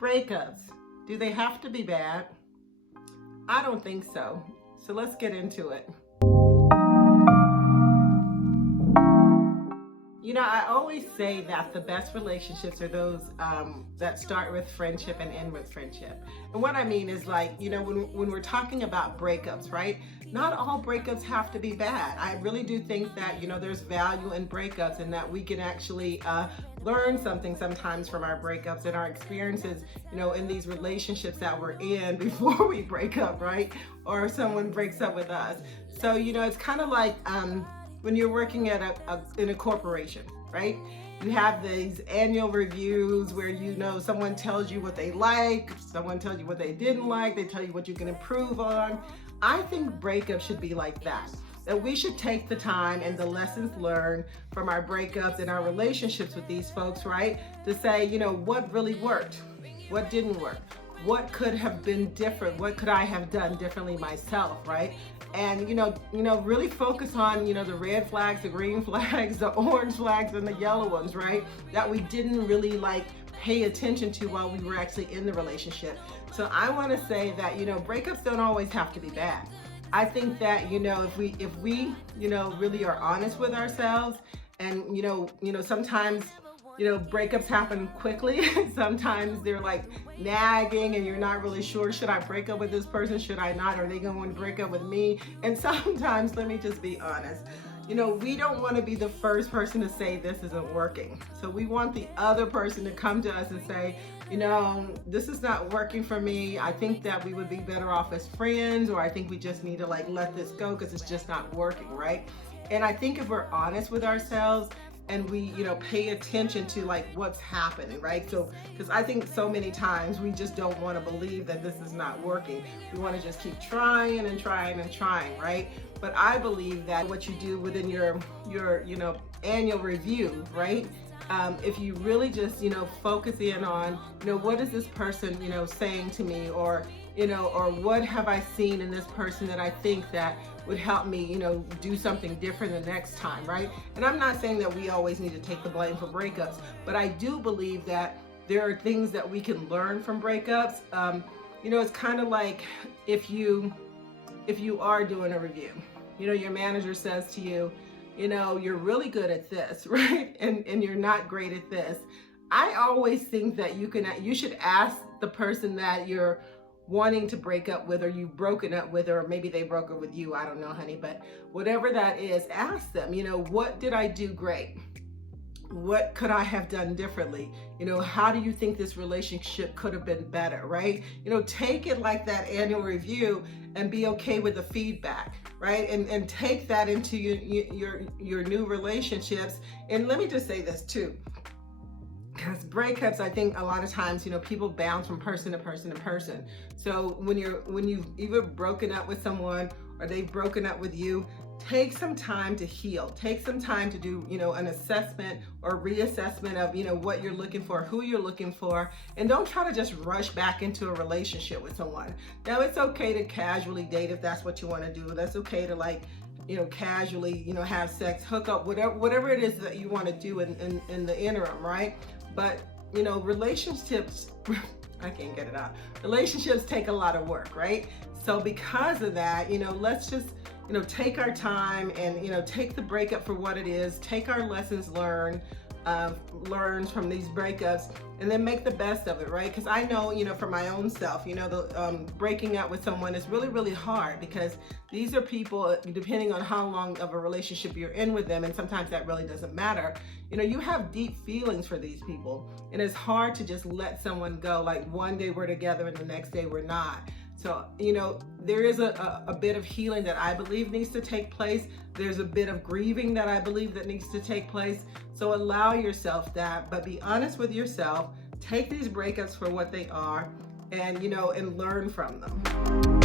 Breakups, do they have to be bad? I don't think so. So let's get into it. You know, I always say that the best relationships are those that start with friendship and end with friendship. And what I mean is, like, you know, when we're talking about breakups, right? Not all breakups have to be bad. I really do think that, you know, there's value in breakups and that we can actually learn something sometimes from our breakups and our experiences, you know, in these relationships that we're in before we break up, right? Or someone breaks up with us. So, you know, it's kind of like, when you're working at in a corporation, right? You have these annual reviews where, you know, someone tells you what they like, someone tells you what they didn't like, they tell you what you can improve on. I think breakups should be like that. That we should take the time and the lessons learned from our breakups and our relationships with these folks, right? To say, you know, what really worked, what didn't work, what could have been different, what could I have done differently myself, right? And you know, really focus on, you know, the red flags, the green flags, the orange flags, and the yellow ones, right? That we didn't really like pay attention to while we were actually in the relationship. So I want to say that, you know, breakups don't always have to be bad. I think that, you know, if we, you know, really are honest with ourselves, and you know, sometimes, you know, breakups happen quickly. Sometimes they're like nagging and you're not really sure, should I break up with this person? Should I not? Are they going to break up with me? And sometimes, let me just be honest, you know, we don't want to be the first person to say this isn't working. So we want the other person to come to us and say, you know, this is not working for me. I think that we would be better off as friends, or I think we just need to like let this go because it's just not working, right? And I think if we're honest with ourselves and we, you know, pay attention to like what's happening, right? So, because I think so many times we just don't want to believe that this is not working. We want to just keep trying and trying and trying, right? But I believe that what you do within your you know, annual review, right? If you really just, you know, focus in on, you know, what is this person, you know, saying to me, or, you know, or what have I seen in this person that I think that would help me, you know, do something different the next time, right? And I'm not saying that we always need to take the blame for breakups, but I do believe that there are things that we can learn from breakups. You know, it's kind of like if you are doing a review, you know, your manager says to you, you know, you're really good at this, right? And you're not great at this. I always think that you should ask the person that you're wanting to break up with, or you've broken up with, or maybe they broke up with you. I don't know, honey, but whatever that is, ask them, you know, what did I do great? What could I have done differently? You know, how do you think this relationship could have been better, right? You know, take it like that annual review and be okay with the feedback, right? And take that into your new relationships. And let me just say this too, because breakups, I think a lot of times, you know, people bounce from person to person to person. So when you've either broken up with someone or they've broken up with you, take some time to heal. Take some time to do, you know, an assessment or reassessment of, you know, what you're looking for, who you're looking for, and don't try to just rush back into a relationship with someone. Now, it's okay to casually date if that's what you want to do. That's okay to, like, you know, casually, you know, have sex, hook up, whatever it is that you want to do in the interim, right? But, you know, relationships, I can't get it out. Relationships take a lot of work, right? So because of that, you know, let's just, you know, take our time and, you know, take the breakup for what it is, take our lessons learned from these breakups, and then make the best of it, right? Because I know, you know, for my own self, you know, the breaking up with someone is really, really hard, because these are people, depending on how long of a relationship you're in with them, and sometimes that really doesn't matter, you know, you have deep feelings for these people, and it's hard to just let someone go. Like, one day we're together and the next day we're not. So, you know, there is a bit of healing that I believe needs to take place. There's a bit of grieving that I believe that needs to take place. So allow yourself that, but be honest with yourself. Take these breakups for what they are, and, you know, and learn from them.